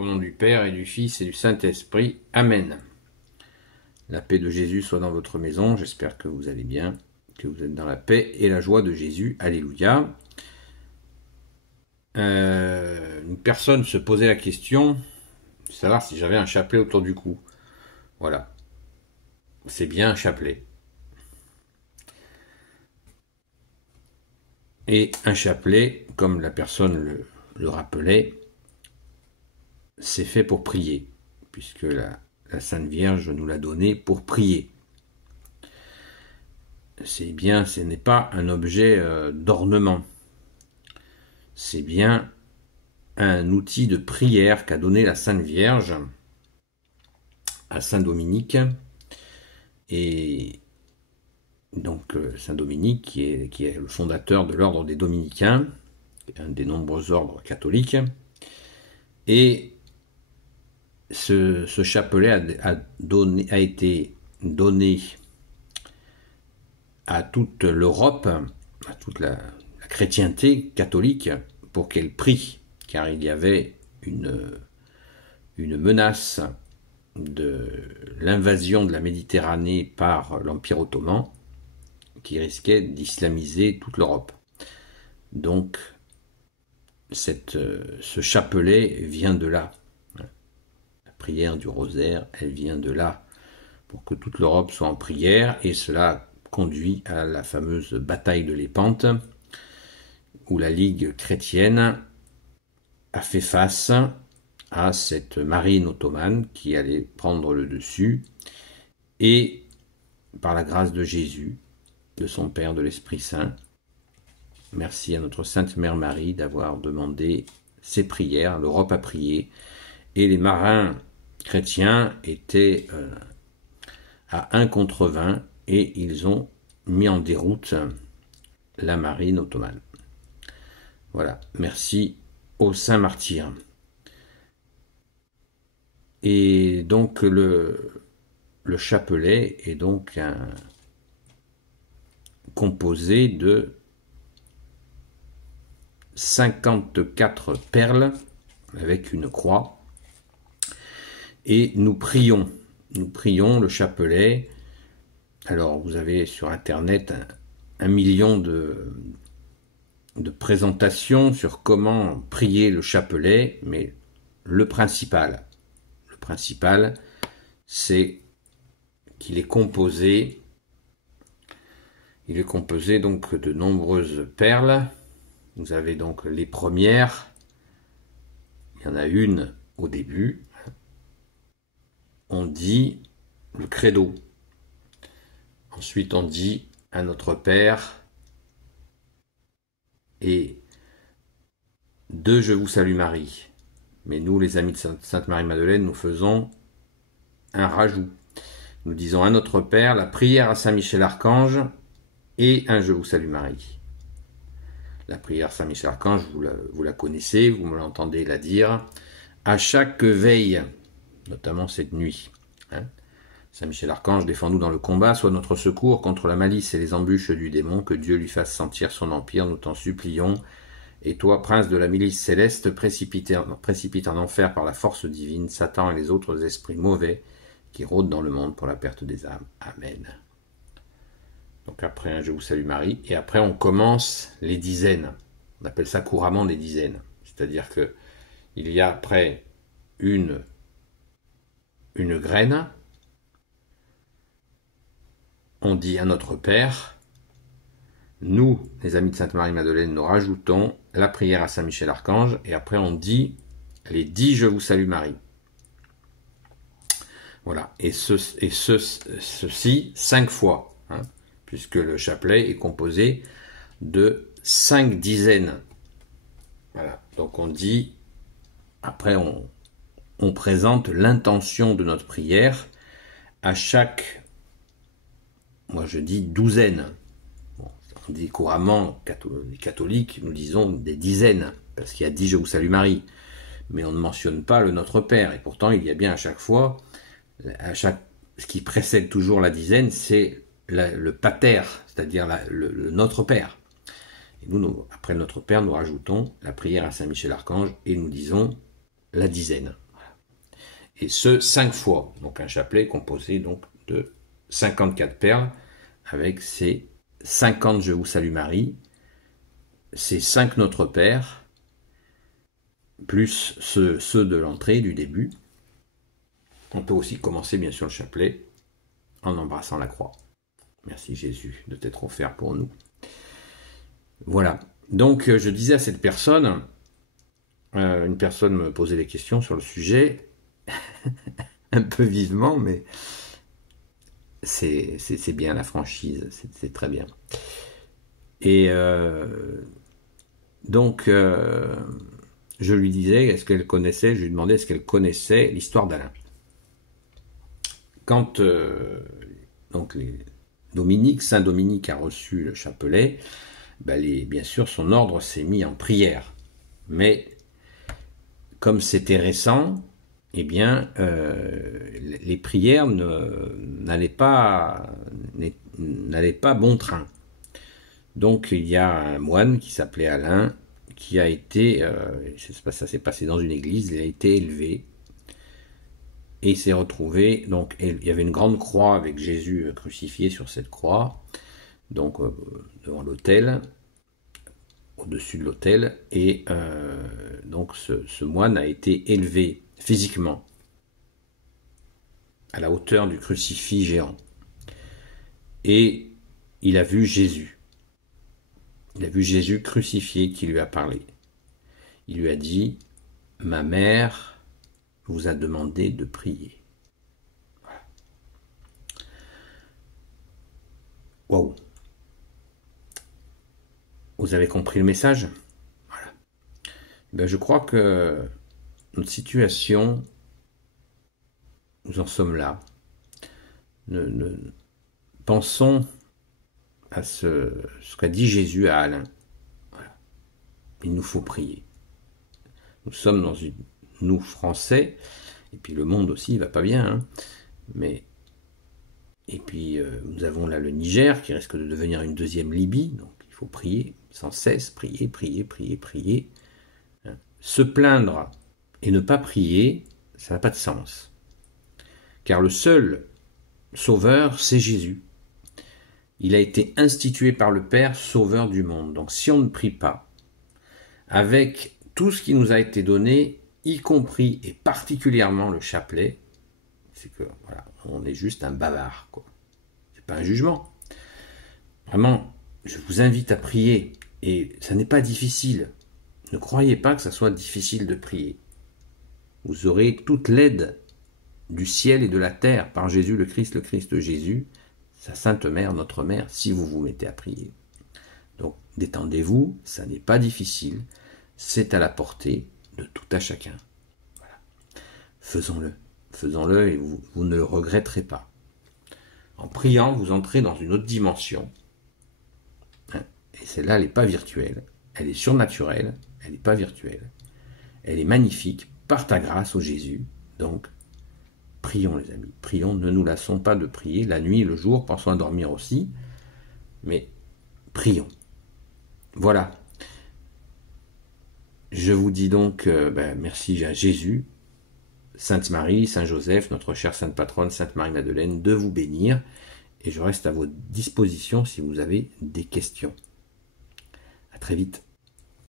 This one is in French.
Au nom du Père et du Fils et du Saint-Esprit. Amen. La paix de Jésus soit dans votre maison. J'espère que vous allez bien, que vous êtes dans la paix et la joie de Jésus. Alléluia. Une personne se posait la question de savoir si j'avais un chapelet autour du cou. Voilà. C'est bien un chapelet. Et un chapelet, comme la personne le rappelait, c'est fait pour prier, puisque la Sainte Vierge nous l'a donné pour prier. C'est bien, ce n'est pas un objet d'ornement. C'est bien un outil de prière qu'a donné la Sainte Vierge à Saint Dominique. Et donc Saint Dominique, qui est le fondateur de l'ordre des Dominicains, un des nombreux ordres catholiques. Et ce chapelet a été donné à toute l'Europe, à toute la chrétienté catholique, pour qu'elle prie, car il y avait une menace de l'invasion de la Méditerranée par l'Empire ottoman, qui risquait d'islamiser toute l'Europe. Donc, ce chapelet vient de là. La prière du rosaire, elle vient de là, pour que toute l'Europe soit en prière, et cela conduit à la fameuse bataille de Lépante, où la Ligue chrétienne a fait face à cette marine ottomane qui allait prendre le dessus, et par la grâce de Jésus, de son Père, de l'Esprit Saint, merci à notre Sainte Mère Marie d'avoir demandé ces prières, l'Europe a prié, et les marins chrétiens étaient à 1 contre 20, et ils ont mis en déroute la marine ottomane. Voilà, merci aux saints martyrs. Et donc le chapelet est donc composé de 54 perles avec une croix, et nous prions le chapelet. Alors vous avez sur internet un million de présentations sur comment prier le chapelet, mais le principal, c'est qu'il est composé donc de nombreuses perles. Vous avez donc les premières, il y en a une au début, on dit le credo. Ensuite on dit à notre Père, et 2 Je vous salue Marie. Mais nous, les amis de Sainte Marie-Madeleine, nous faisons un rajout. Nous disons à notre Père, la prière à Saint Michel Archange et un Je vous salue Marie. La prière à Saint Michel Archange, vous la connaissez, vous me l'entendez la dire à chaque veille, notamment cette nuit. Saint Michel Archange, défends-nous dans le combat, sois notre secours contre la malice et les embûches du démon, que Dieu lui fasse sentir son empire, nous t'en supplions. Et toi, prince de la milice céleste, précipite en enfer par la force divine, Satan et les autres esprits mauvais qui rôdent dans le monde pour la perte des âmes. Amen. Donc après un Je vous salue Marie, et après on commence les dizaines. On appelle ça couramment les dizaines. C'est-à-dire que il y a après une graine, on dit à notre Père. Nous, les amis de Sainte Marie-Madeleine, nous rajoutons la prière à Saint Michel Archange, et après on dit les 10 Je vous salue Marie. Voilà, et ceci 5 fois, puisque le chapelet est composé de 5 dizaines. Voilà, donc on dit, après on présente l'intention de notre prière à chaque, moi je dis douzaine. On dit couramment, les catholiques, nous disons des dizaines, parce qu'il y a 10 Je vous salue Marie, mais on ne mentionne pas le Notre Père, et pourtant il y a bien à chaque fois, ce qui précède toujours la dizaine, c'est le pater, c'est-à-dire le Notre Père. Et nous, après le Notre Père, nous rajoutons la prière à Saint Michel Archange, et nous disons la dizaine. Et ce, 5 fois. Donc un chapelet composé donc de 54 perles, avec ces 50 Je vous salue Marie, ces 5 Notre Père, plus ceux de l'entrée, du début. On peut aussi commencer bien sûr le chapelet en embrassant la croix. Merci Jésus de t'être offert pour nous. Voilà. Donc je disais à cette personne, une personne me posait des questions sur le sujet, un peu vivement, mais c'est bien la franchise, c'est très bien. Et donc je lui disais, est-ce qu'elle connaissait, je lui demandais est-ce qu'elle connaissait l'histoire d'Alain. Quand donc Saint Dominique a reçu le chapelet, bien sûr son ordre s'est mis en prière. Mais comme c'était récent, eh bien les prières n'allaient pas bon train. Donc il y a un moine qui s'appelait Alain, qui a été, ça s'est passé dans une église, il a été élevé, et il s'est retrouvé, donc il y avait une grande croix avec Jésus crucifié sur cette croix, donc devant l'autel, au-dessus de l'autel, et donc ce moine a été élevé physiquement à la hauteur du crucifix géant, et il a vu Jésus. Il a vu Jésus crucifié qui lui a parlé. Il lui a dit « Ma mère vous a demandé de prier. » Voilà. Waouh. Vous avez compris le message? Voilà. Je crois que notre situation, nous en sommes là. Pensons à ce qu'a dit Jésus à Alain. Voilà. Il nous faut prier. Nous sommes nous Français, et puis le monde aussi, il va pas bien, hein, et puis nous avons là le Niger qui risque de devenir une deuxième Libye, donc il faut prier sans cesse, prier. Se plaindre et ne pas prier, ça n'a pas de sens. Car le seul sauveur, c'est Jésus. Il a été institué par le Père, sauveur du monde. Donc si on ne prie pas, avec tout ce qui nous a été donné, y compris et particulièrement le chapelet, c'est que voilà, on est juste un bavard, quoi. C'est pas un jugement. Vraiment, je vous invite à prier, et ça n'est pas difficile. Ne croyez pas que ça soit difficile de prier. Vous aurez toute l'aide du ciel et de la terre par Jésus le Christ Jésus, sa Sainte Mère, notre Mère, si vous vous mettez à prier. Donc, détendez-vous, ça n'est pas difficile, c'est à la portée de tout à chacun. Voilà. Faisons-le et vous ne le regretterez pas. En priant, vous entrez dans une autre dimension. Et celle-là, elle n'est pas virtuelle, elle est surnaturelle, elle n'est pas virtuelle. Elle est magnifique, par ta grâce, ô Jésus. Donc, prions les amis, prions, ne nous lassons pas de prier, la nuit et le jour, pensons à dormir aussi, mais prions. Voilà. Je vous dis donc merci à Jésus, Sainte Marie, Saint Joseph, notre chère Sainte Patronne, Sainte Marie-Madeleine, de vous bénir, et je reste à votre disposition si vous avez des questions. À très vite.